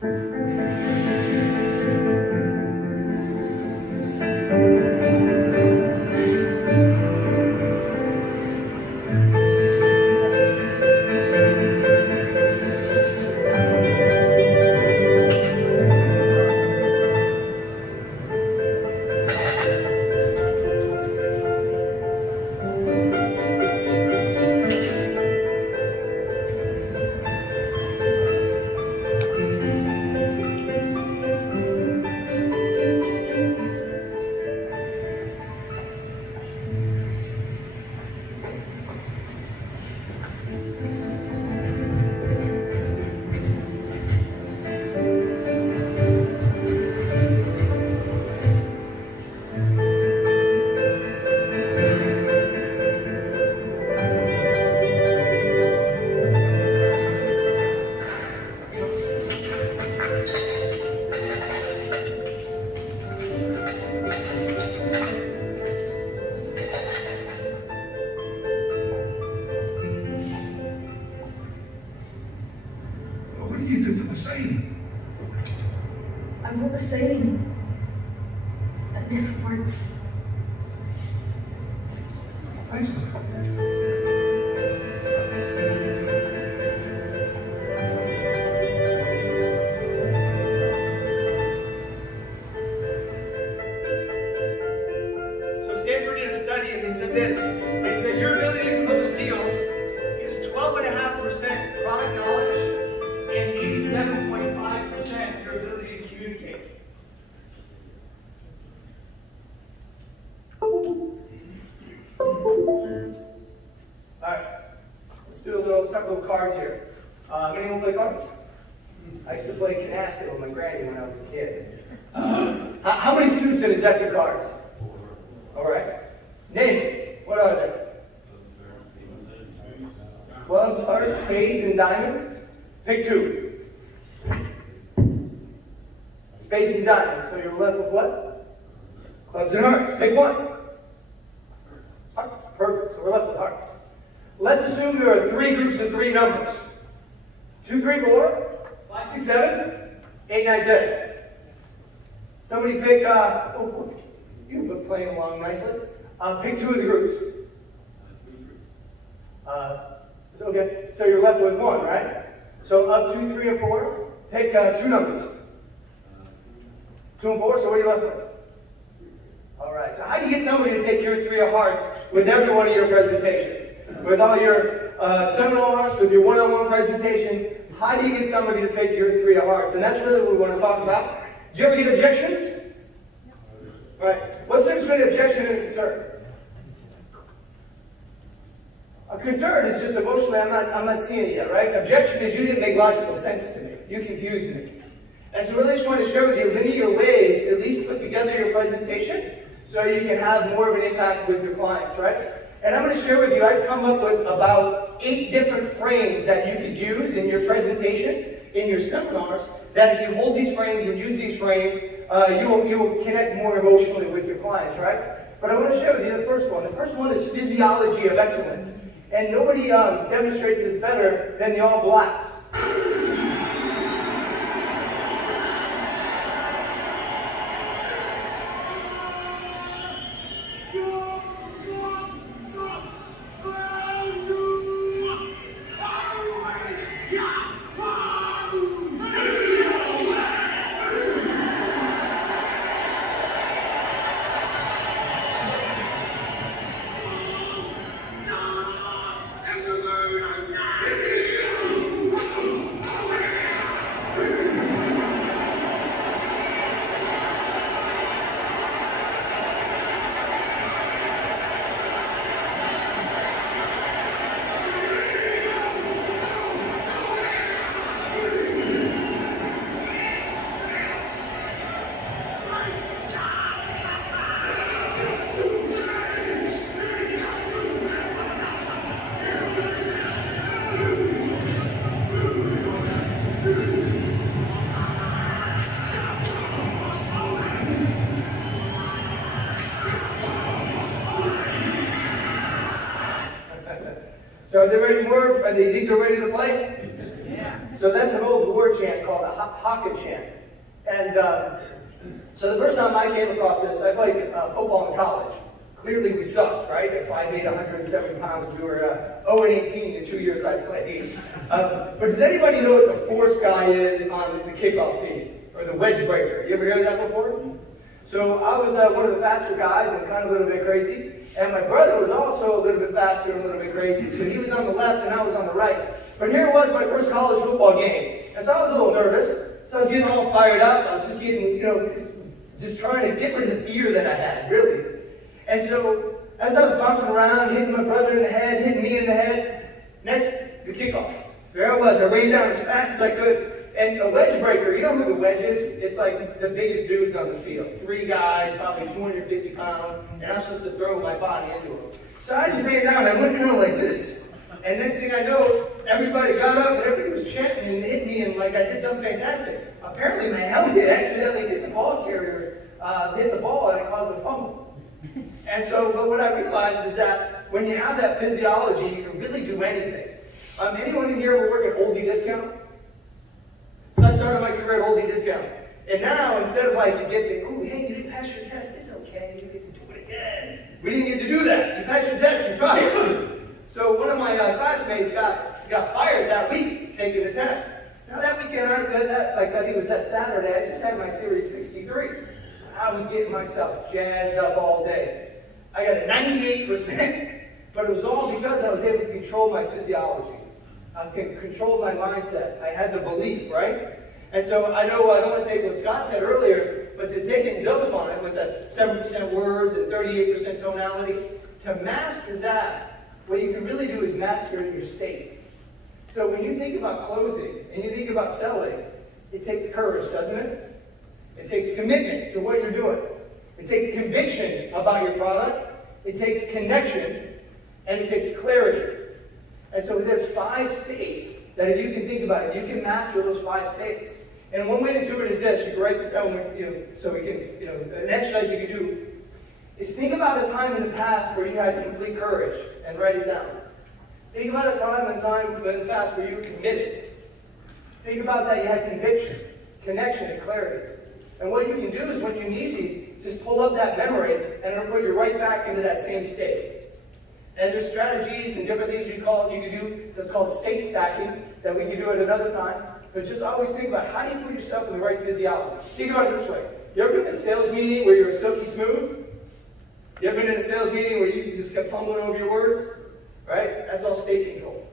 What did you do to the sign? I wrote the same, but different words. Thanks, So Stanford did a study and they said this. They said your ability to close deals is 12.5% product knowledge and 87.5% your ability to communicate. Alright, let's do let's talk little cards here. Anyone play cards? I used to play canasta with my granny when I was a kid. How many suits in a deck of cards? Alright. Name them. What are they? Clubs, hearts, spades, and diamonds? Pick two. Spades and diamonds. So you're left with what? Clubs and hearts. Pick one. Hearts. Perfect. So we're left with hearts. Let's assume there are three groups of three numbers. 2, 3, 4, 5, 6, 7, 8, 9, 10. Somebody pick, you've been playing along nicely. Pick two of the groups. Okay, so you're left with one, right? So up 2, 3, and 4, take two numbers. 2 and 4, so what are you left with? All right, so how do you get somebody to pick your 3 of hearts with every one of your presentations? With all your seminars, with your one-on-one presentations, how do you get somebody to pick your 3 of hearts? And that's really what we want to talk about. Do you ever get objections? Right. What's the difference between objection and concern? A concern is just emotionally, I'm not seeing it yet, right? Objection is you didn't make logical sense to me. You confused me. And so really just want to share with you linear ways to at least put together your presentation so you can have more of an impact with your clients, right? And I'm going to share with you, I've come up with about 8 different frames that you could use in your presentations, in your seminars, that if you hold these frames and use these frames, you will connect more emotionally with your clients, right? But I want to share with you the first one. The first one is physiology of excellence. And nobody demonstrates this better than the All Blacks. So are they ready more? Do you think they're ready to play? Yeah. So that's an old war chant called a haka chant. And so the first time I came across this, I played football in college. Clearly we sucked, right? At 5'8", 170 pounds, we were 0-18 in 2 years I played. But does anybody know what the force guy is on the kickoff team? Or the wedge breaker? You ever heard of that before? So I was one of the faster guys and kind of a little bit crazy. And my brother was also a little bit faster and a little bit crazy. So he was on the left and I was on the right. But here it was, my first college football game. And so I was a little nervous. So I was getting all fired up. I was just getting, just trying to get rid of the fear that I had, really. And so, as I was bouncing around, hitting my brother in the head, hitting me in the head, next, the kickoff. There I was. I ran down as fast as I could. And a wedge breaker, you know who the wedge is? It's like the biggest dudes on the field. 3 guys, probably 250 pounds, and I'm supposed to throw my body into them. So I just ran down, and I went kind of like this. And next thing I know, everybody got up, and everybody was chanting and hit me, and like I did something fantastic. Apparently my helmet accidentally hit the ball carrier, hit the ball, and it caused a fumble. And so, but what I realized is that when you have that physiology, you can really do anything. Anyone in here ever work at Oldie Discount? So I started my career at Oldie Discount. And now, instead of like, you get to, ooh, hey, you didn't pass your test, it's okay, you get to do it again. We didn't get to do that. You passed your test, you're fired. So one of my classmates got fired that week taking the test. Now that weekend, I think it was that Saturday, I just had my Series 63. I was getting myself jazzed up all day. I got a 98%, but it was all because I was able to control my physiology. I was going to control my mindset. I had the belief, right? And so I know I don't want to take what Scott said earlier, but to take it and build upon it with the 7% words and 38% tonality, to master that, what you can really do is master your state. So when you think about closing and you think about selling, it takes courage, doesn't it? It takes commitment to what you're doing. It takes conviction about your product. It takes connection. And it takes clarity. And so there's 5 states that if you can think about it, you can master those 5 states. And one way to do it is this. You can write this down, so we can, an exercise you can do is think about a time in the past where you had complete courage and write it down. Think about a time in the past where you were committed. Think about that you had conviction, connection, and clarity. And what you can do is when you need these, just pull up that memory and it'll put you right back into that same state. And there's strategies and different things you can do that's called state stacking that we can do at another time. But just always think about how do you put yourself in the right physiology. Think about it this way. You ever been in a sales meeting where you're silky smooth? You ever been in a sales meeting where you just kept fumbling over your words? Right? That's all state control.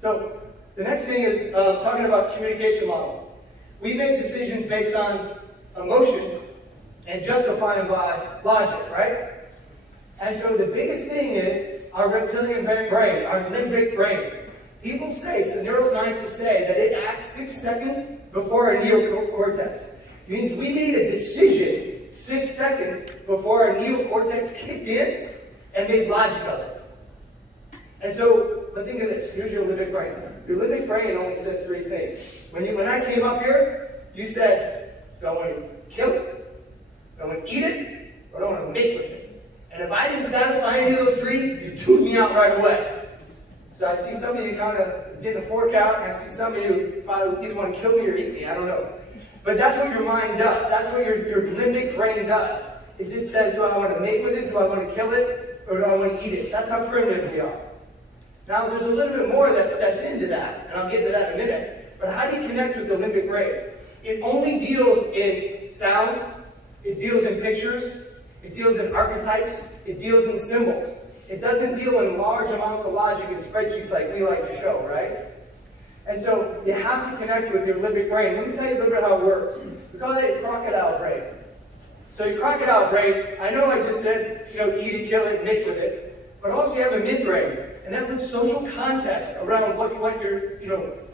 So the next thing is talking about communication model. We make decisions based on emotion and justify them by logic, right? And so the biggest thing is our reptilian brain, our limbic brain. People say, so neuroscientists say, that it acts 6 seconds before our neocortex. It means we made a decision 6 seconds before our neocortex kicked in and made logic of it. And so, but think of this. Here's your limbic brain. Your limbic brain only says 3 things. When I came up here, you said, do I want to kill it? Do I want to eat it? Or do I want to make with it? And if I didn't satisfy any of those 3, you tuned me out right away. So I see some of you kind of getting a fork out, and I see some of you probably either want to kill me or eat me. I don't know. But that's what your mind does. That's what your limbic brain does. Is it says, do I want to make with it? Do I want to kill it? Or do I want to eat it? That's how primitive we are. Now, there's a little bit more that steps into that, and I'll get to that in a minute. But how do you connect with the limbic brain? It only deals in sound, it deals in pictures, it deals in archetypes, it deals in symbols. It doesn't deal in large amounts of logic and spreadsheets like we like to show, right? And so you have to connect with your limbic brain. Let me tell you a little bit how it works. We call it a crocodile brain. So your crocodile brain, I know I just said, eat it, kill it, make with it, but also you have a midbrain. And that puts social context around what you're,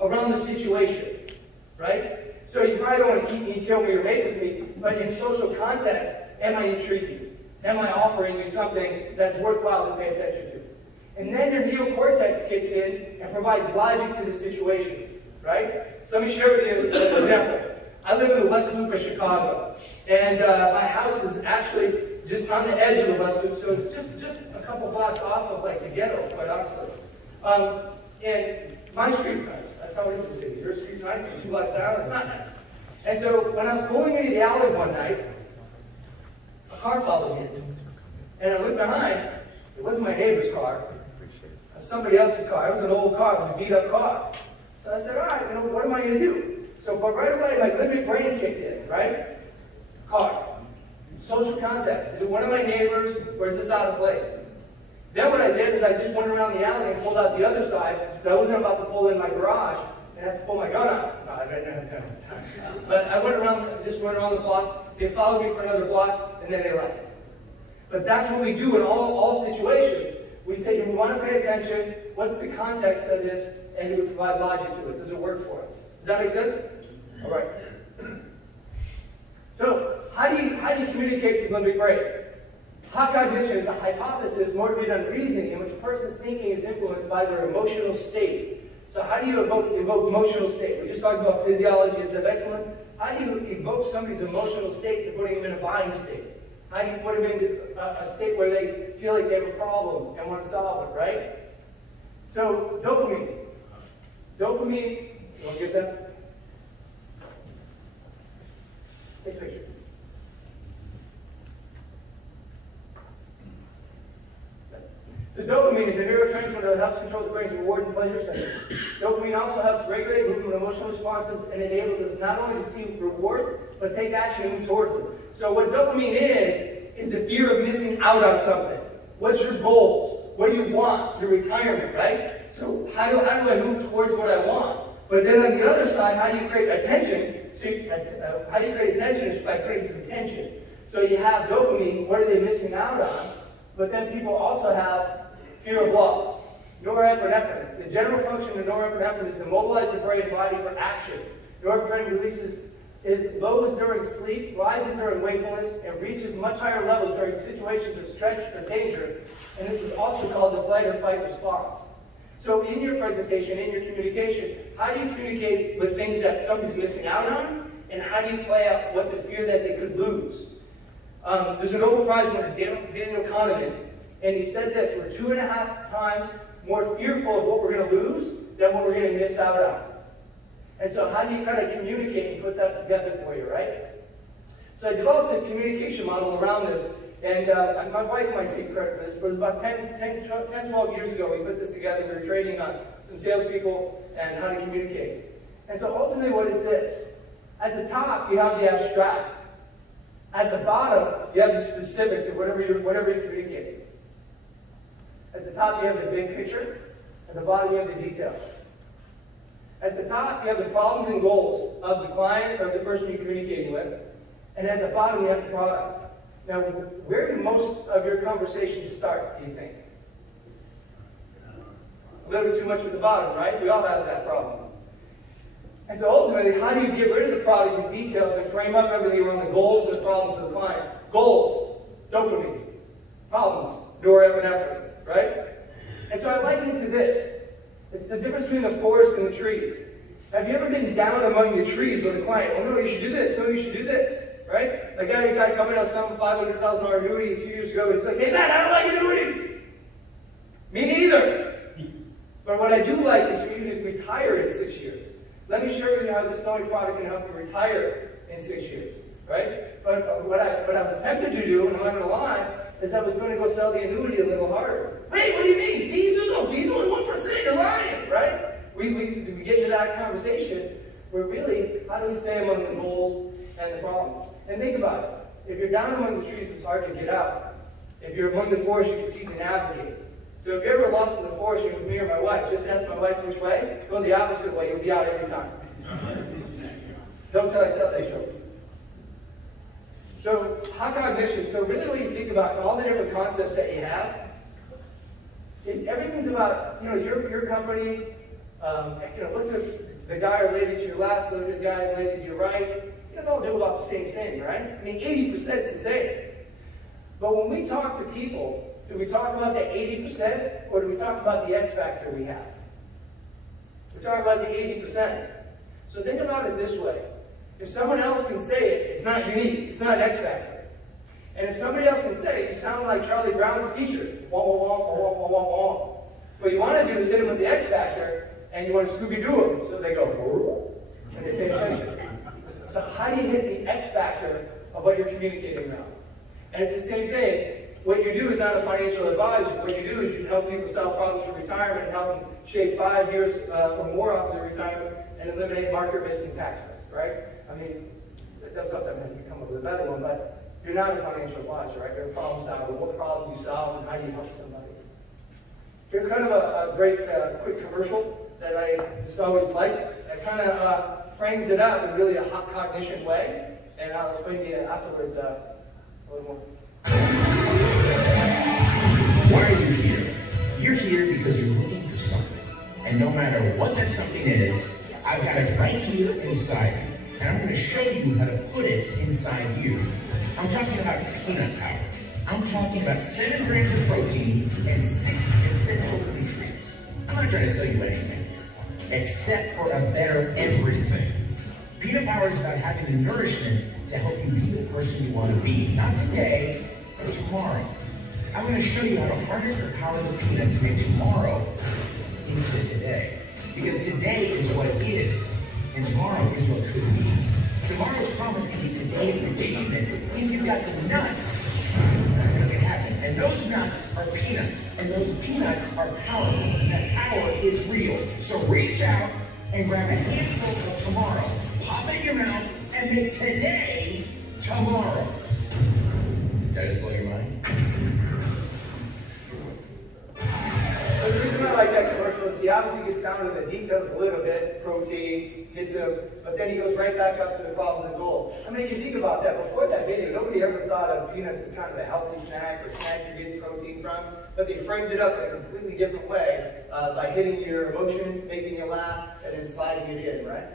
around the situation, right? So you probably don't want to eat me, kill me, or make with me, but in social context, am I intriguing? Am I offering you something that's worthwhile to pay attention to? And then your neocortex kicks in and provides logic to the situation, right? So let me share with you an example. I live in the West Loop of Chicago, and my house is actually just on the edge of the West Loop, so it's just a couple blocks off of like the ghetto, quite honestly. And my street's nice. That's how it is in the city. Your street's nice, and 2 blocks down, it's not nice. And so when I was pulling into the alley one night, a car followed me. And I looked behind, it wasn't my neighbor's car. It was somebody else's car. It was an old car, it was a beat up car. So I said, all right, what am I going to do? So, but right away, my limbic brain kicked in, right? Car. Social context. Is it one of my neighbors, or is this out of place? Then what I did is I just went around the alley and pulled out the other side, because I wasn't about to pull in my garage and have to pull my gun out. No, I didn't have a gun at the time. But I just went around the block. They followed me for another block, and then they left. But that's what we do in all situations. We say, we want to pay attention. What's the context of this? And we provide logic to it. Does it work for us? Does that make sense? All right. So, how do you communicate to the limbic brain? Hot cognition is a hypothesis motivated on reasoning in which a person's thinking is influenced by their emotional state. So how do you evoke emotional state? We just talked about physiology as excellent. How do you evoke somebody's emotional state to putting them in a buying state? How do you put them into a state where they feel like they have a problem and want to solve it, right? So, dopamine. Dopamine, you want to get that? Take a picture. So dopamine is a neurotransmitter that helps control the brain's reward and pleasure center. Dopamine also helps regulate movement and emotional responses and enables us not only to see rewards, but take action and move towards them. So what dopamine is the fear of missing out on something. What's your goals? What do you want? Your retirement, right? So how do I move towards what I want? But then on the other side, how do you create attention? So how do you create attention? Is by creating some tension. So you have dopamine, what are they missing out on? But then people also have fear of loss. Norepinephrine. The general function of norepinephrine is to mobilize the brain and body for action. Norepinephrine is lowest during sleep, rises during wakefulness, and reaches much higher levels during situations of stress or danger. And this is also called the flight or fight response. So in your presentation, in your communication, how do you communicate with things that somebody's missing out on? And how do you play out what the fear that they could lose? There's a Nobel Prize winner, Daniel Kahneman, and he said this: we're 2.5 times more fearful of what we're going to lose than what we're going to miss out on. And so how do you kind of communicate and put that together for you, right? So I developed a communication model around this, and my wife might take credit for this, but it was about 12 years ago we put this together. We were training on some salespeople and how to communicate. And so ultimately what it is, at the top you have the abstract. At the bottom, you have the specifics of whatever you're communicating. At the top, you have the big picture. At the bottom, you have the details. At the top, you have the problems and goals of the client or the person you're communicating with. And at the bottom, you have the product. Now, where do most of your conversations start, do you think? A little bit too much at the bottom, right? We all have that problem. And so ultimately, how do you get rid of the product and details and frame up everything around the goals and the problems of the client? Goals, dopamine. Problems, norepinephrine, right? And so I liken it to this. It's the difference between the forest and the trees. Have you ever been down among the trees with a client? Oh, no, you should do this. No, you should do this, right? Like I had a guy coming out selling $500,000 annuity a few years ago, and it's like, hey, man, I don't like annuities. Me neither. But what I do like is for you to retire in 6 years. Let me show you how this Sony product can help you retire in 6 years, right? But what I was tempted to do, and I'm not going to lie, is I was going to go sell the annuity a little harder. Wait, what do you mean? Fees? There's no fees, only 1%, you're lying, right? We get into that conversation where really, how do we stay among the goals and the problems? And think about it. If you're down among the trees, it's hard to get out. If you're among the forest, you can see to navigate. So if you're ever lost in the forest, you're with me or my wife, just ask my wife which way, go the opposite way, you'll be out every time. Don't tell that show. So, hot cognition. So really what you think about all the different concepts that you have, is everything's about, your company, look at the guy or lady to your left, look at the guy or lady to your right. You guys all do about the same thing, right? I mean, 80% is the same. But when we talk to people, do we talk about the 80% or do we talk about the X factor we have? We talk about the 80%. So think about it this way. If someone else can say it, it's not unique. It's not an X factor. And if somebody else can say it, you sound like Charlie Brown's teacher. Wah, wah, wah, wah, wah, wah, wah. What you want to do is hit him with the X factor and you want to Scooby-Doo them, so they go, "Whoa," and they pay attention. So how do you hit the X factor of what you're communicating around? And it's the same thing. What you do is not a financial advisor. What you do is you help people solve problems for retirement and help them shave 5 years or more off their retirement and eliminate market risk and tax risk, right? I mean, that's sometimes you come up with a better one, but you're not a financial advisor, right? You're a problem solver. What problems you solve and how do you help somebody? Here's kind of a great quick commercial that I just always like. That kind of frames it up in really a hot cognition way, and I'll explain to you afterwards a little more. Why are you here? You're here because you're looking for something. And no matter what that something is, I've got it right here inside you. And I'm going to show you how to put it inside you. I'm talking about peanut powder. I'm talking about 7 grams of protein and 6 essential nutrients. I'm not trying to sell you anything, except for a better everything. Peanut powder is about having the nourishment to help you be the person you want to be. Not today, but tomorrow. I'm going to show you how to harness the power of the peanut to make tomorrow into today. Because today is what is, and tomorrow is what could be. Tomorrow's promise can be today's achievement if you've got the nuts to make it happen. And those nuts are peanuts, and those peanuts are powerful, and that power is real. So reach out and grab a handful of tomorrow, pop it in your mouth, and make today tomorrow. Did that just blow your mind? So the reason I like that commercial is he obviously gets down to the details a little bit, protein, hits him, but then he goes right back up to the problems and goals. I mean, if you think about that, before that video, nobody ever thought of peanuts as kind of a healthy snack or snack you're getting protein from, but they framed it up in a completely different way by hitting your emotions, making you laugh, and then sliding it in, right?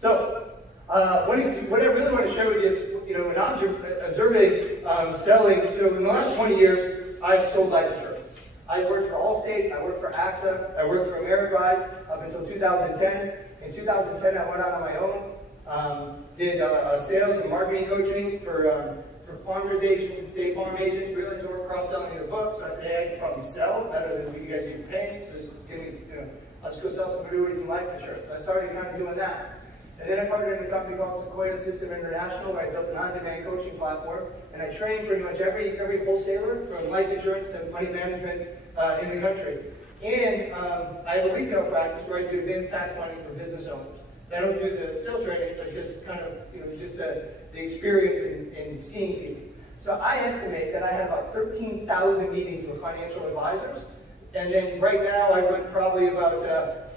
So, what I really want to show you is, in observing selling, so in the last 20 years, I've sold life insurance. I worked for Allstate, I worked for AXA, I worked for Ameriprise up until 2010. In 2010, I went out on my own, did sales and marketing coaching for farmers agents and state farm agents. Realized they were cross-selling their books, so I said, hey, I could probably sell better than what you guys are paying, so just give me, I'll just go sell some annuities and life insurance. So I started kind of doing that. And then I partnered in a company called Sequoia System International, where I built an on-demand coaching platform, and I trained pretty much every wholesaler from life insurance to money management in the country. And I have a retail practice where I do advanced tax planning for business owners. I don't do the sales training, but just kind of, just the experience in seeing people. So I estimate that I have about 13,000 meetings with financial advisors, and then right now I run probably about,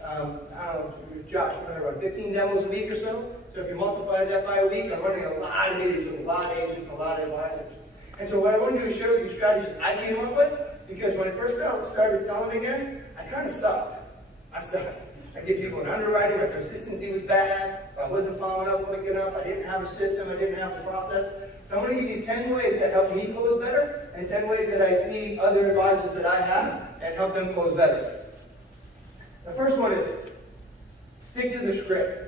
I don't know, Josh, we're running about 15 demos a week or so. So if you multiply that by a week, I'm running a lot of meetings with a lot of agents, a lot of advisors. And so what I want to do is show you strategies I came up with, because when I first started selling again, I kind of sucked. I sucked. I give people an underwriting, my consistency was bad, I wasn't following up quick enough, I didn't have a system, I didn't have the process. So I'm going to give you 10 ways that help me close better, and 10 ways that I see other advisors that I have and help them close better. The first one is, stick to the script.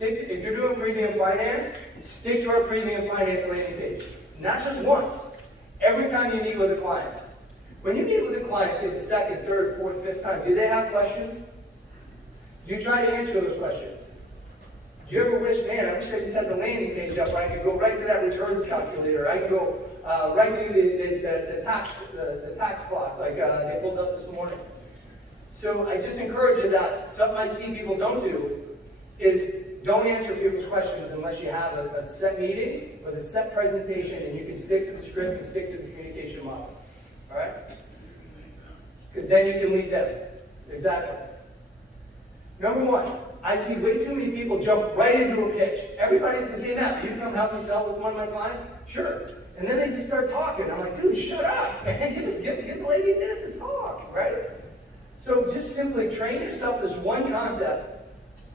If you're doing premium finance, stick to our premium finance landing page. Not just once, every time you meet with a client. When you meet with a client, say the second, third, fourth, fifth time, do they have questions? Do you try to answer those questions? Do you ever wish, man, I wish I just had the landing page up where I could go right to that returns calculator. I could go right to the tax clock like they pulled up this morning. So I just encourage you that something I see people don't do is don't answer people's questions unless you have a set meeting with a set presentation and you can stick to the script and stick to the communication model. All right? Because then you can lead them. Exactly. Number one, I see way too many people jump right into a pitch. Everybody's the same that. You come help me sell with one of my clients? Sure. And then they just start talking. I'm like, dude, shut up. Man, just give the lady a minute to talk, right? So just simply train yourself this one concept.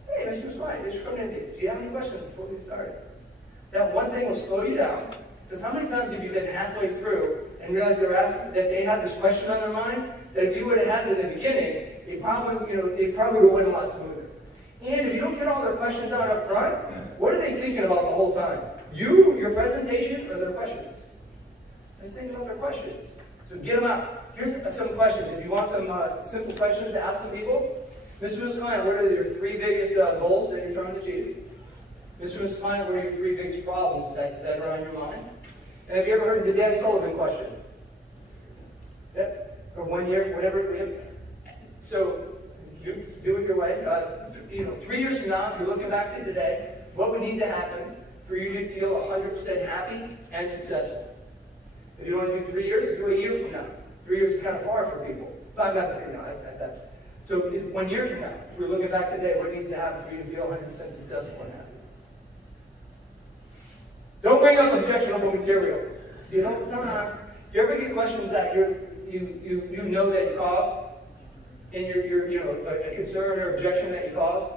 Hey, Mr. Smythe, thanks for coming in. Do you have any questions before we start? That one thing will slow you down. Because how many times have you been halfway through and realized they were asking that they had this question on their mind that if you would have had it in the beginning, it probably would have went a lot smoother. And if you don't get all their questions out up front, what are they thinking about the whole time? You, your presentation, or their questions? They're thinking about their questions. So get them out. here's some questions. If you want some simple questions to ask some people, Mr. and Mrs. Klein, what are your 3 biggest goals that you're trying to achieve? Mr. and Mrs. Klein, what are your 3 biggest problems that are on your mind? And have you ever heard of the Dan Sullivan question? Yep. Or 1 year, whatever. So, do it your way. 3 years from now, if you're looking back to today, what would need to happen for you to feel 100% happy and successful? If you want to do 3 years, do a year from now. 3 years is kind of far for people. But I'm not, that's. So it's 1 year from now. If we're looking back today, what needs to happen for you to feel 100% successful and happy? Don't bring up objectionable material. See, don't you ever get questions that you know that you caused, and a concern or objection that you caused?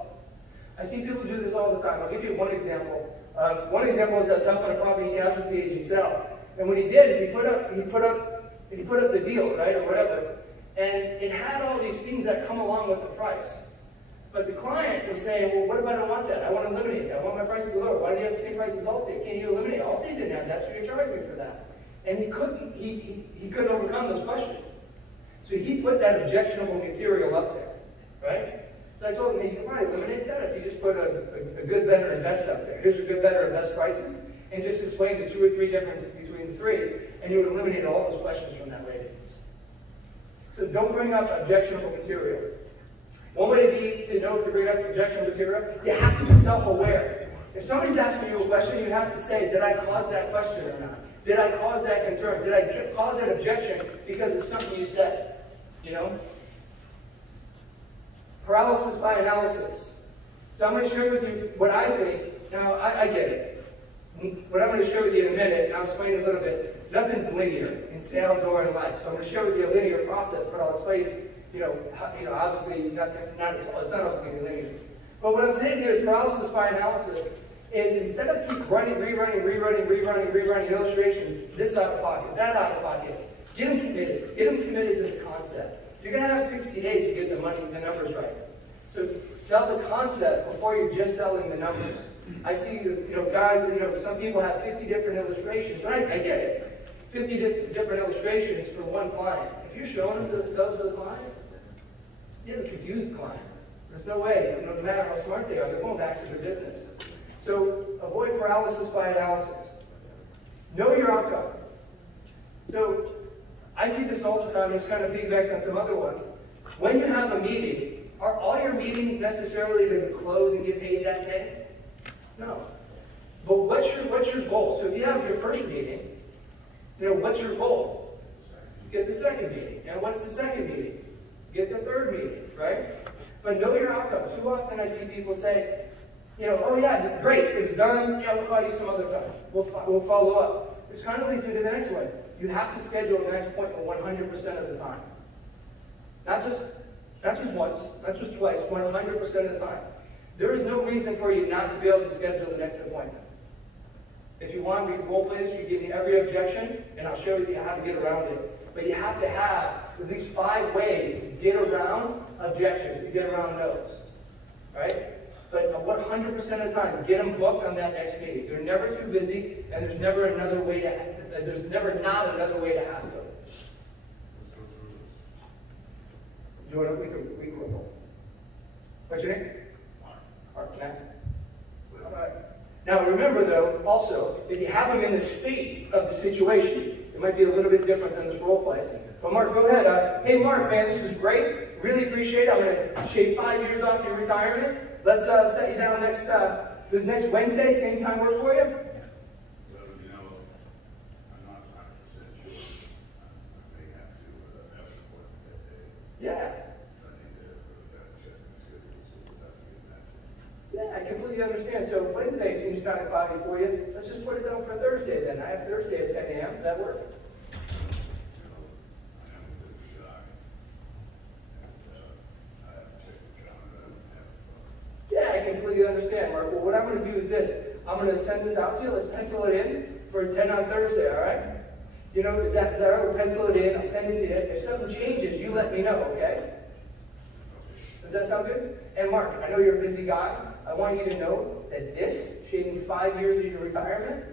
I see people do this all the time. I'll give you one example. One example is us helping a property casualty agent sell. And what he did is he put up the deal, right, or whatever, and it had all these things that come along with the price. But the client was saying, well, what if I don't want that? I want to eliminate that. I want my price to be lower. Why do you have the same price as Allstate? Can't you eliminate? Allstate didn't have that, so you're charging me for that. And he couldn't overcome those questions. So he put that objectionable material up there, right? So I told him, hey, you can probably eliminate that if you just put a good, better, and best up there. Here's your good, better, and best prices, and just explain the 2 or 3 differences between the 3, and you would eliminate all those questions from that rating. So don't bring up objectionable material. One way to know if to bring up objectionable material, you have to be self-aware. If somebody's asking you a question, you have to say, did I cause that question or not? Did I cause that concern? Did I cause that objection because of something you said? You know? Paralysis by analysis. So I'm going to share with you what I think. Now, I get it. What I'm going to share with you in a minute, and I'll explain a little bit, nothing's linear in sales or in life. So I'm going to share with you a linear process, but I'll explain, obviously, it's not ultimately linear. But what I'm saying here is paralysis by analysis is instead of keep rerunning illustrations, this out of pocket, that out of pocket, get them committed. Get them committed to the concept. You're going to have 60 days to get the numbers right. So sell the concept before you're just selling the numbers. I see, guys, some people have 50 different illustrations. And I get it. 50 different illustrations for one client. If you're showing them to those clients, you have a confused client. There's no way, no matter how smart they are, they're going back to their business. So avoid paralysis by analysis. Know your outcome. So I see this all the time. This kind of piggybacks on some other ones. When you have a meeting, are all your meetings necessarily to close and get paid that day? No. But what's your goal? So if you have your first meeting, what's your goal? Get the second meeting. And what's the second meeting? Get the third meeting, right? But know your outcome. Too often I see people say, oh yeah, great, it's done. Yeah, we'll call you some other time. We'll follow up. Which kind of leads me to the next one. You have to schedule the next appointment 100% of the time. Not just once, not just twice, 100% of the time. There is no reason for you not to be able to schedule the next appointment. If you want, we can role play this. You give me every objection, and I'll show you how to get around it. But you have to have at least 5 ways to get around objections, to get around no's. Right? But 100% of the time, get them booked on that next meeting. They're never too busy, and there's never not another way to ask them. Do you want to, we can roll. What's your name? Mark. All right. Now remember though, also, if you have them in the state of the situation, it might be a little bit different than this role play. But Mark, go ahead. Hey Mark, man, this is great. Really appreciate it. I'm going to shave 5 years off your retirement. Let's set you down this next Wednesday, same time work for you? Well, I'm not 100% sure. I may have to have support that day. Yeah. I need to check my schedule, so we'll have to get that. Yeah, I completely understand. So Wednesday seems kind of cloudy for you. Let's just put it down for Thursday then. I have Thursday at 10 a.m. Does that work? I am a busy guy. And I have to check the calendar. Yeah, I completely understand, Mark. Well, what I'm going to do is this. I'm going to send this out to you. Let's pencil it in for 10 on Thursday, all right? Is that all right? We'll pencil it in. I'll send it to you. If something changes, you let me know, okay? Does that sound good? And Mark, I know you're a busy guy. I want you to know that shaving 5 years of your retirement,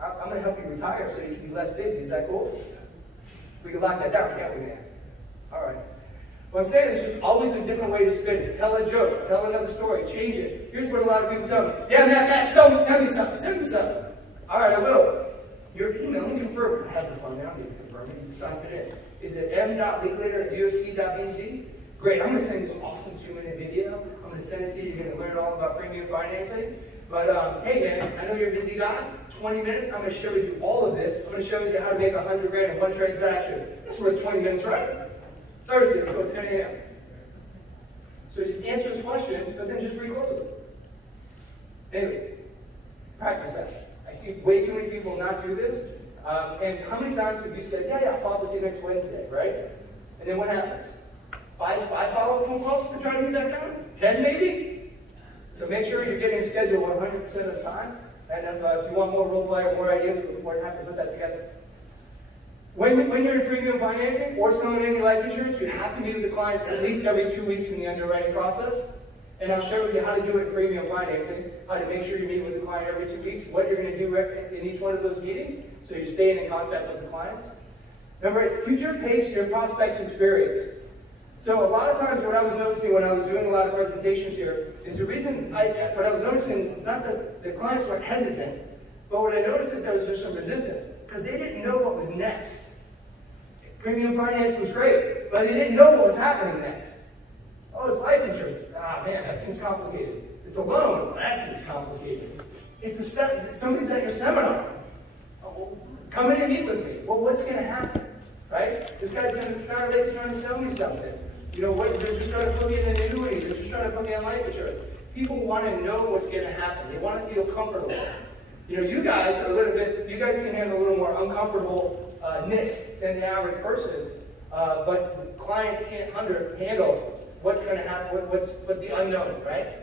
I'm going to help you retire so you can be less busy. Is that cool? We can lock that down, can't we, man? All right. What I'm saying is just always a different way to spin it. Tell a joke, tell another story, change it. Here's what a lot of people tell me. Yeah, Matt, send me something. All right, I will. Your email, let me confirm. I have the phone now, you can confirm it. You just type it in. Is it m.linklater@ufc.bz? Great, I'm going to send you an awesome 2-minute video. I'm going to send it to you. You're going to learn all about premium financing. But hey man, I know you're a busy guy. 20 minutes, I'm going to show you all of this. I'm going to show you how to make 100 grand in one transaction. That's worth 20 minutes, right? Thursday, so it's 10 a.m. So just answer his question, but then just reclose it. Anyways, practice that. I see way too many people not do this. And how many times have you said, yeah, I'll follow up with you next Wednesday, right? And then what happens? Five follow-up phone calls to try to get back on? 10 maybe? So make sure you're getting scheduled 100% of the time. And if you want more role play or more ideas, we're more than happy to put that together. When you're in premium financing or selling any life insurance, you have to meet with the client at least every 2 weeks in the underwriting process. And I'll show you how to do it in premium financing, how to make sure you meet with the client every 2 weeks, what you're going to do in each one of those meetings, so you're staying in contact with the clients. Number 8, future pace your prospect's experience. So a lot of times what I was noticing when I was doing a lot of presentations here is the reason what I was noticing is not that the clients weren't hesitant, but what I noticed is there was just some resistance because they didn't know what was next. Premium finance was great, but they didn't know what was happening next. Oh, it's life insurance. Ah, man, that seems complicated. It's a loan. That seems complicated. It's somebody's at your seminar. Oh, well, come in and meet with me. Well, what's going to happen? Right? This guy's going to start late trying to sell me something. You know what? They're just trying to put me in an annuity. They're just trying to put me on life insurance. People want to know what's going to happen. They want to feel comfortable. You know, you guys are a little bit. You guys can handle a little more uncomfortableness than the average person, but clients can't handle what's going to happen, what the unknown, right?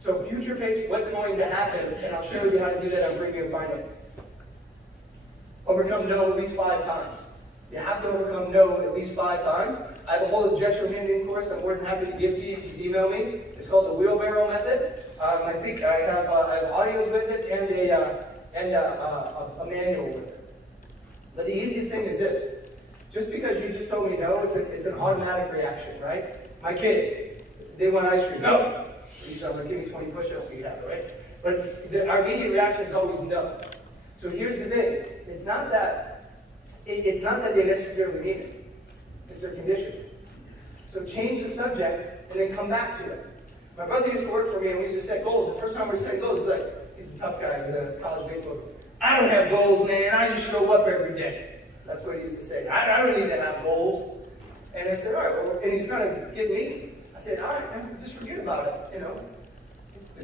So future pace, what's going to happen, and I'll show you how to do that on premium finance. Overcome no at least 5 times. You have to overcome no at least 5 times. I have a whole objection handling course I'm more than happy to give to you. Just email me. It's called the wheelbarrow method. I think I have audios with it and a manual with it. But the easiest thing is this. Just because you just told me no, it's an automatic reaction, right? My kids, they want ice cream. No. You said, give me 20 push-ups, you have it, right? But our immediate reaction is always no. So here's the thing. It's not that they necessarily mean it. It's their condition. So change the subject and then come back to it. My brother used to work for me and we used to set goals. The first time we set goals, he's a tough guy. He's a college baseball coach. I don't have goals, man. I just show up every day. That's what he used to say. I don't need to have goals. And I said, all right, well, and he's trying to get me. I said, all right, man, just forget about it, you know.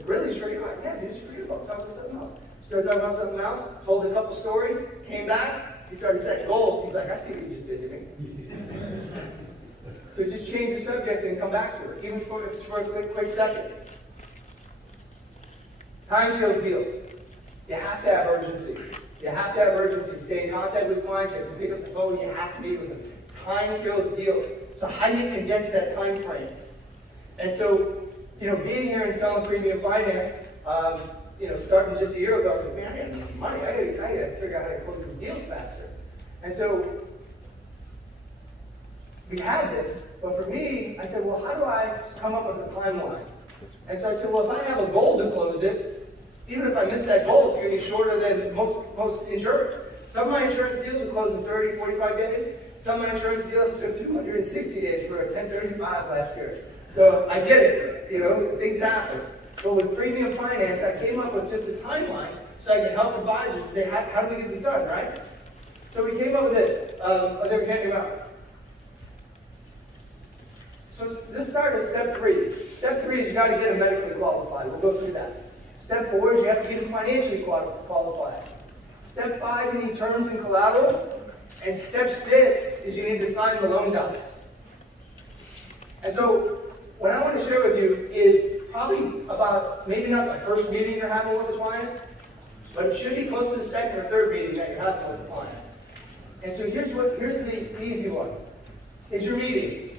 Really, just forget about it? Yeah, dude, just forget about it. Talk about something else. Started talking about something else, told a couple stories, came back, he started setting goals. He's like, I see what you just did to me. So just change the subject and come back to it, even if it's for a quick second. Time kills deals. You have to have urgency. You have to have urgency. Stay in contact with clients. You have to pick up the phone. You have to meet with them. Time kills deals. So how do you condense that time frame? And so, you know, being here and selling premium finance, you know, starting just a year ago, I was like, man, I gotta need some money. I gotta figure out how to close these deals faster. And so we had this, but for me, I said, well, how do I come up with a timeline? And so I said, well, if I have a goal to close it, even if I miss that goal, it's going to be shorter than most insurers. Some of my insurance deals will close in 30, 45 days. Some of my insurance deals took 260 days for a 1035 last year. So I get it, you know, things happen. But with premium finance, I came up with just a timeline so I could help advisors say, how do we get this done, right? So we came up with this. I'll never hand you out. So let's start at step 3. Step 3 is you got to get them medically qualified. We'll go through that. Step 4 is you have to get them financially qualified. Step 5, you need terms and collateral. And step 6 is you need to sign the loan docs. And so what I want to share with you is probably about, maybe not the first meeting you're having with the client, but it should be close to the second or third meeting that you're having with the client. And so here's the easy one. Is your meeting.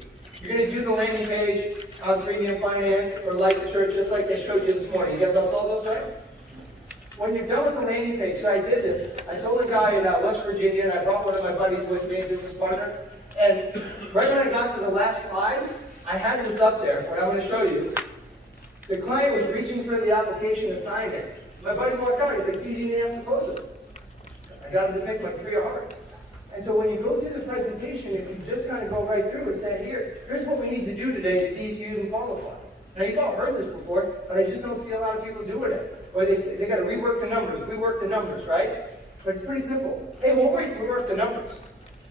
You're going to do the landing page on premium finance or life insurance just like they showed you this morning. You guys all saw those, right? When you're done with the landing page, so I did this. I sold a guy in West Virginia, and I brought one of my buddies with me, a business partner. And right when I got to the last slide, I had this up there, what I'm going to show you. The client was reaching for the application to sign it. My buddy walked out. He's like, you didn't have to close it. I got him to pick my 3 of hearts. And so when you go through the presentation, if you just kind of go right through and say, here's what we need to do today to see if you even qualify. Now, you've all heard this before, but I just don't see a lot of people doing it. Or they say they got to rework the numbers. We work the numbers, right? But it's pretty simple. Hey, we'll rework the numbers.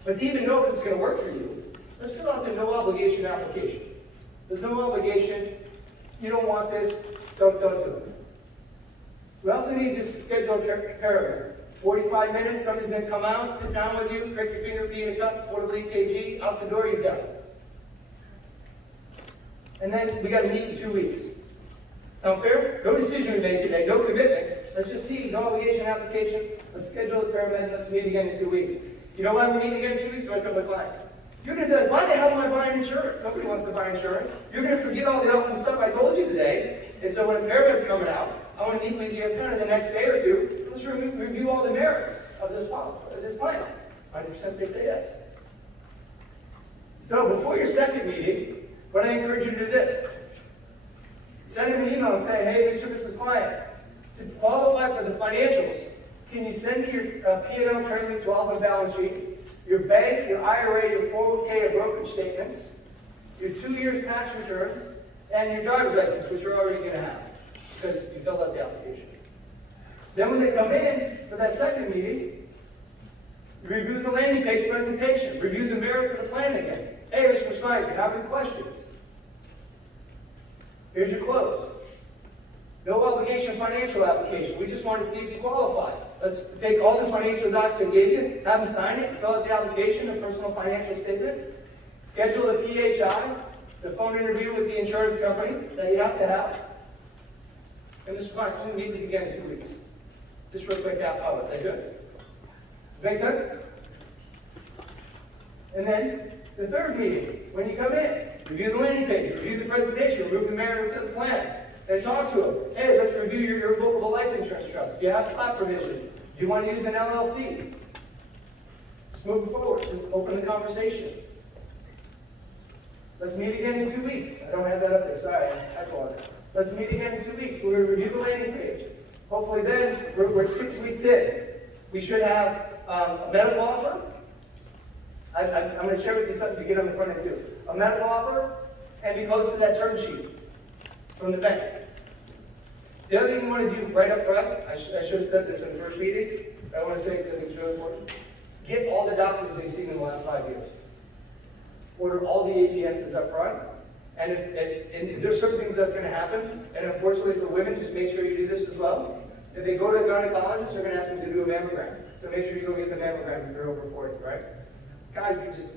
But to even know if this is going to work for you, let's fill out the no obligation application. There's no obligation. You don't want this. Don't do it. We also need to schedule a paragraph. 45 minutes, somebody's going to come out, sit down with you, prick your finger, pee in a cup, quarterly EKG, out the door, you're done. And then we got to meet in 2 weeks. Sound fair? No decision we made today, no commitment. Let's just see, no obligation application. Let's schedule a paragraph, let's meet again in 2 weeks. You know why we're meeting again in 2 weeks? So I tell my clients. You're going to be like, why the hell am I buying insurance? Nobody wants to buy insurance. You're going to forget all the awesome stuff I told you today. And so when a paragraph's coming out, I want to meet with you kind of the next day or two. Let's review all the merits of this plan. 100% they say yes. So before your second meeting, what I encourage you to do this. Send him an email and say, hey, Mr. and Mrs. Client, to qualify for the financials, can you send me your P&L trailing 12 and balance sheet, your bank, your IRA, your 401k, or brokerage statements, your 2 years tax returns, and your driver's license, which you're already going to have, because you filled out the application. Then when they come in for that second meeting, review the landing page presentation, review the merits of the plan again. Hey, Mr. Stein, if you have any questions, here's your close. No obligation financial application. We just want to see if you qualify. Let's take all the financial docs they gave you, have them sign it, fill out the application, the personal financial statement, schedule the PHI, the phone interview with the insurance company that you have to have. And Mr. Stein, we'll meet with you again in 2 weeks. Just real quick, half hour. Is that good? Make sense? And then the third meeting, when you come in, review the landing page, review the presentation, review the merits of the plan, and talk to them. Hey, let's review your irrevocable life insurance trust. Do you have SLAP provision? Do you want to use an LLC? Just move forward. Just open the conversation. Let's meet again in 2 weeks. I don't have that up there. Sorry, I apologize. Let's meet again in 2 weeks. We're going to review the landing page. Hopefully then, we're 6 weeks in. We should have a medical offer. I'm going to share with you something to get on the front end too. A medical offer, and be close to that term sheet from the bank. The other thing you want to do right up front, I should have said this in the first meeting, but I want to say because I think it's really important. Get all the documents they've seen in the last 5 years. Order all the APSs up front. And if there's certain things that's going to happen, and unfortunately for women, just make sure you do this as well. If they go to a gynecologist, they're going to ask them to do a mammogram. So make sure you go get the mammogram if they're over 40, right? Guys, we just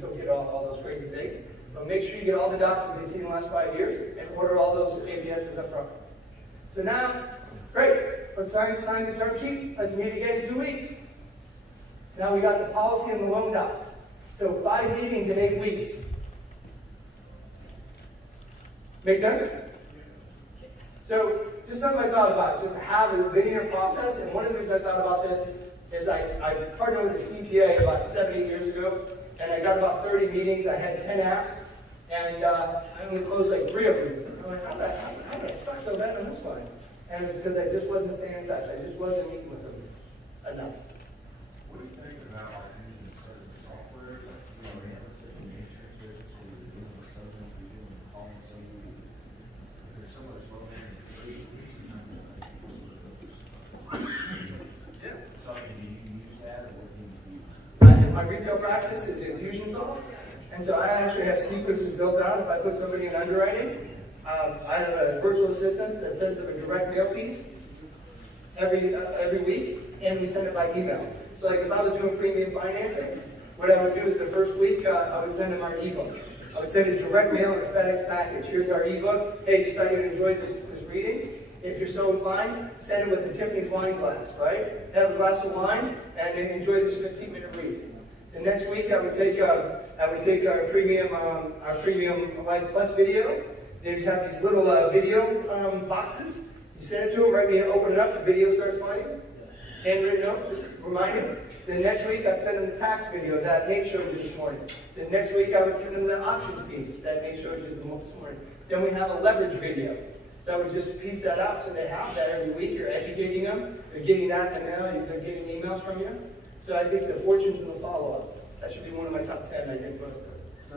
don't get all those crazy things. But make sure you get all the doctors they've seen in the last 5 years and order all those APSs up front. So now, great. Let's sign the term sheet. Let's meet again in 2 weeks. Now we got the policy and the loan docs. So 5 meetings in 8 weeks. Make sense? So just something I thought about, just have a linear process. And one of the reasons I thought about this is I partnered with a CPA about 7, 8 years ago, and I got about 30 meetings. I had 10 apps, and I only closed like 3 of them. I'm like, how did I suck so bad on this one? And because I just wasn't staying in touch. I just wasn't meeting with them enough. What do you think about using certain software, like CRM, certain matrix visits, where you're doing the subject, you're doing the policy, there's so much slow down. Yeah. So can you use that, or what do you use? My retail practice is Infusionsoft, and so I actually have sequences built out. If I put somebody in underwriting, I have a virtual assistant that sends them a direct mail piece every week, and we send it by email. So like if I was doing premium financing, what I would do is the first week, I would send them our ebook. I would send a direct mail and a FedEx package. Here's our ebook. Hey, just thought you'd enjoy this reading. If you're so inclined, send it with the Tiffany's wine glass, right? Have a glass of wine and then enjoy this 15-minute read. The next week, I would take our premium Life Plus video. They have these little video boxes. You You send it to them, right when you open it up, the video starts playing. Handwritten note, just remind him. Then next week, I'd send him the tax video that Nate showed you this morning. Then next week, I would send him the options piece that Nate showed you this morning. Then we have a leverage video. So I would just piece that out so they have that every week. You're educating them. They're getting that in the mail. They're getting emails from you. So I think the fortunes and the follow-up. That should be one of my top 10 I didn't put up there. So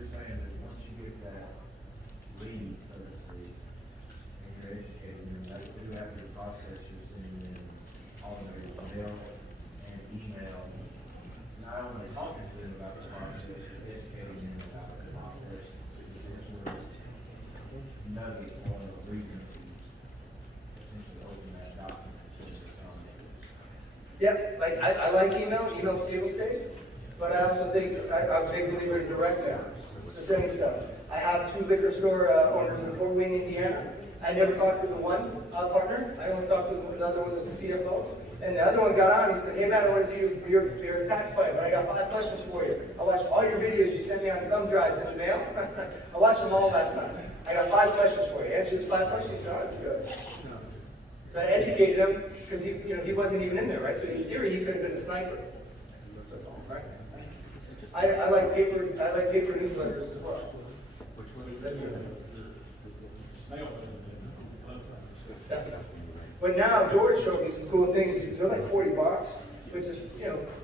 you're saying that once you get that lead, so to speak, and you're educating them, that you have to process you're sending in automated mail and email, not only talking to them about the process, but educating them about the process. This was nugget or reason to essentially open that document. Yeah, like I like email. Email's table stakes. But I also think I'm a big believer in direct mail. So sending stuff. I have 2 liquor store owners in Fort Wayne, Indiana. I never talked to the one partner. I only talked to the other one, the CFO. And the other one got on. He said, "Hey man, I want to do your tax plan, but I got 5 questions for you. I watched all your videos you sent me on thumb drives in the mail. I watched them all last night. I got 5 questions for you." Answer these 5 questions. He said, "Oh, that's good." So I educated him because he wasn't even in there, right? So in theory, he could have been a sniper. Right? I like paper newsletters as well. Which one is Yeah. But now George showed me some cool things. They're like $40, which is,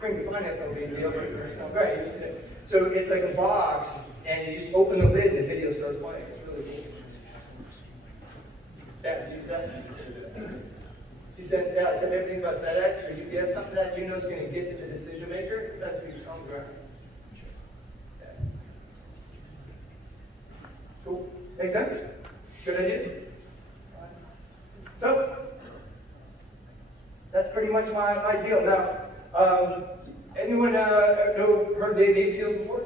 premium finance don't be a deal, but it's not great. You see it. So it's like a box, and you just open the lid, and the video starts playing. It's really cool. Yeah, you use that? He said, I said everything about FedEx or UPS, something that you know is going to get to the decision maker. That's what you're telling me. Yeah. Cool. Make sense? Good idea? So, that's pretty much my deal. Now, anyone heard of the Navy SEALs before?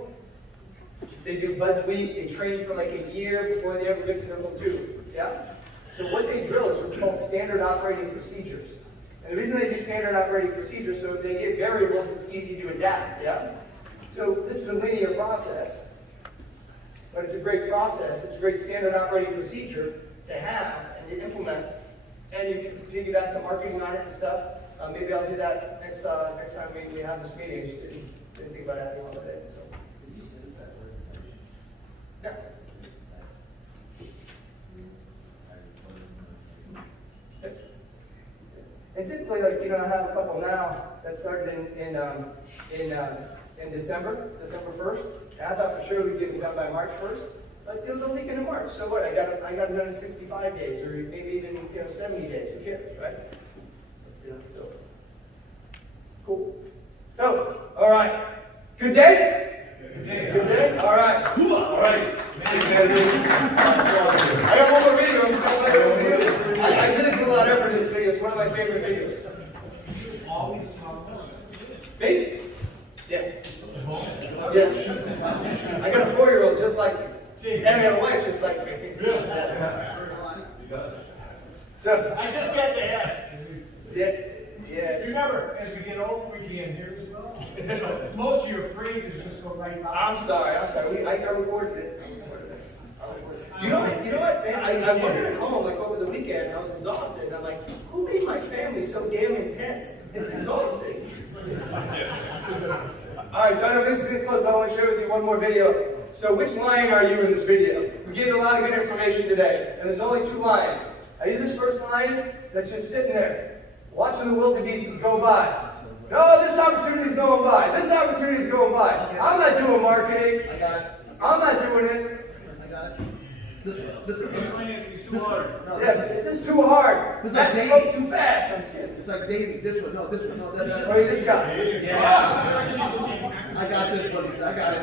They do Buds Week. They train for like a year before they ever get to their platoon. Yeah? So what they drill is what's called standard operating procedures. And the reason they do standard operating procedures, so if they get variables, it's easy to adapt. Yeah? So this is a linear process, but it's a great process. It's a great standard operating procedure to have and to implement. And you can piggyback the marketing on it and stuff. Maybe I'll do that next time we have this meeting. I just didn't think about adding on today. So. Did you send us that presentation? Yeah. And typically, I have a couple now that started in December 1st. And I thought for sure we'd get it done by March 1st, but they'll leak into March. So what? I got it done in 65 days, or maybe even 70 days. Who cares, right? So. Cool. So, all right. Good day. Good day. All right. All right. I got one more video. I really put a lot of effort in this video. It's one of my favorite videos. Always talk about Me? Yeah. Yeah. I got a 4-year-old just like me. And I got a wife just like me. So, I just got to ask. yeah. Remember, as we get older, we get in here as well. So most of your phrases just go right by. I'm sorry. I recorded it. You know what, man? I wondered at home, like over the weekend, I was exhausted, and I'm like, who made my family so damn intense? It's exhausting. Alright, so I know this is getting close, but I want to share with you one more video. So which lion are you in this video? We gave you a lot of good information today, and there's only 2 lions. Are you this first lion that's just sitting there, watching the wildebeests go by? No, this opportunity's going by. This opportunity's going by. I'm not doing marketing. I got it. I'm not doing it. I got it. This one. It's too hard. No, Yeah, this is too hard. This is That's like spoke Dave. too fast. I'm just kidding. It's like Davey. This one. No, this one. No, that's Oh, this guy. Yeah. I got this one. I got it.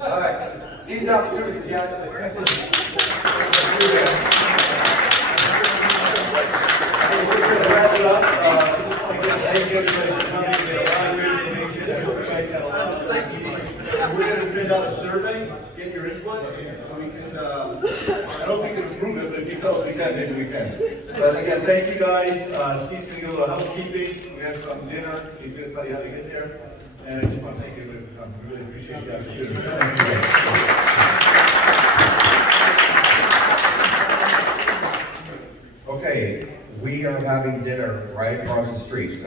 All right. Seize the opportunities, guys. We're going to wrap it up. Again, thank you everybody for coming. We had a lot of great information. I hope you guys got a lot of stuff. We're going to send out a survey, get your input, so we can, I don't know if we can improve it, but if you tell us we can, maybe we can. But again, thank you guys. Steve's going to go to housekeeping. We have some dinner. He's going to tell you how to get there. And I just want to thank everybody for coming. We really appreciate you guys. Thank you. right across the street. So